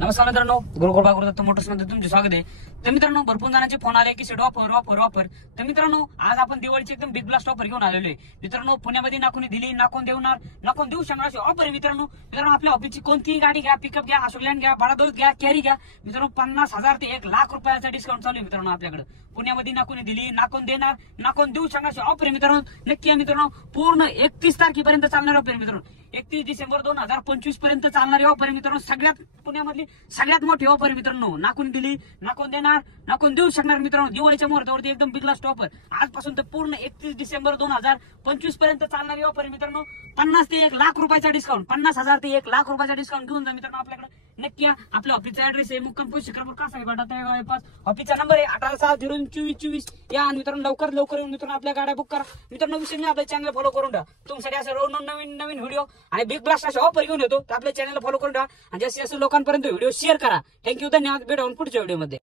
नमस्कार मित्रांनो, गुरुकृपा गुरुदत्त मोटर्स मध्ये तुमचे स्वागत आहे. तर मित्रांनो, भरपूर जणांचे फोन आले की शेड ऑफर ऑफर ऑफर. तर मित्रांनो, आज आपण दिवाळीची एकदम बिग ब्लास्ट ऑफर घेऊन आलेलो आहे. मित्रांनो, पुण्यामध्ये ना कोणी दिली ना कोण देणार ना कोण देऊ शकणार अशी ऑफर आहे. मित्रांनो आपल्या ऑफिसची कोणतीही गाडी घ्या, पिकअप घ्या, अशोकलँड घ्या, बाळादौलत घ्या, कॅरी घ्या. मित्रांनो 50,000 ते 1,00,000 रुपयाचा डिस्काउंट चालू आहे. मित्रांनो आपल्याकडे पुण्यामध्ये ना कोणी दिली ना कोण देणार ना कोण देऊ शकणार अशी ऑफर आहे. मित्रांनो नक्की मित्रांनो पूर्ण 31 तारखेपर्यंत चालणार ऑफर आहे. मित्रांनो 31 डिसेंबर 2025 पर्यंत चालणारी ऑफर आहे. मित्रांनो सगळ्यात पुण्यामधली सगळ्यात मोठी ऑफर आहे. मित्रांनो ना कोणी दिली ना कोण देणार ना कोण देऊ शकणार. मित्रांनो दिवाळीच्या मुहूर्तावरती एकदम बिग लास्ट ऑफर आजपासून तर पूर्ण 31 डिसेंबर 2025 पर्यंत चालणारी ऑफर आहे. मित्रांनो 50 ते 1,00,000 रुपयाचा डिस्काउंट, 50,000 ते 1,00,000 रुपयाचा डिस्काउंट घेऊन जा. मित्रांनो आपल्याकडे नक्की आपल्या ऑफिसचा ऍड्रेस आहे मुक्काम पोस्ट शिक्रापूर कासाहेब पास. ऑफिसचा नंबर आहे 18602424. या आणि मित्रांनो लवकर येऊन मित्रांनो आपल्या गाड्या बुक करा. मित्रांनो विशेष आपल्या चॅनल फॉलो करून ठेवा. तुमच्यासाठी असं नवीन व्हिडिओ आणि बिग ब्लास्ट अशा ऑफर घेऊन येतो. तर आपल्या चॅनलला फॉलो करून ठेवा आणि जास्तीत जास्त लोकांपर्यंत व्हिडिओ शेअर करा. थँक्यू, धन्यवाद. भेटून पुढच्या व्हिडिओमध्ये.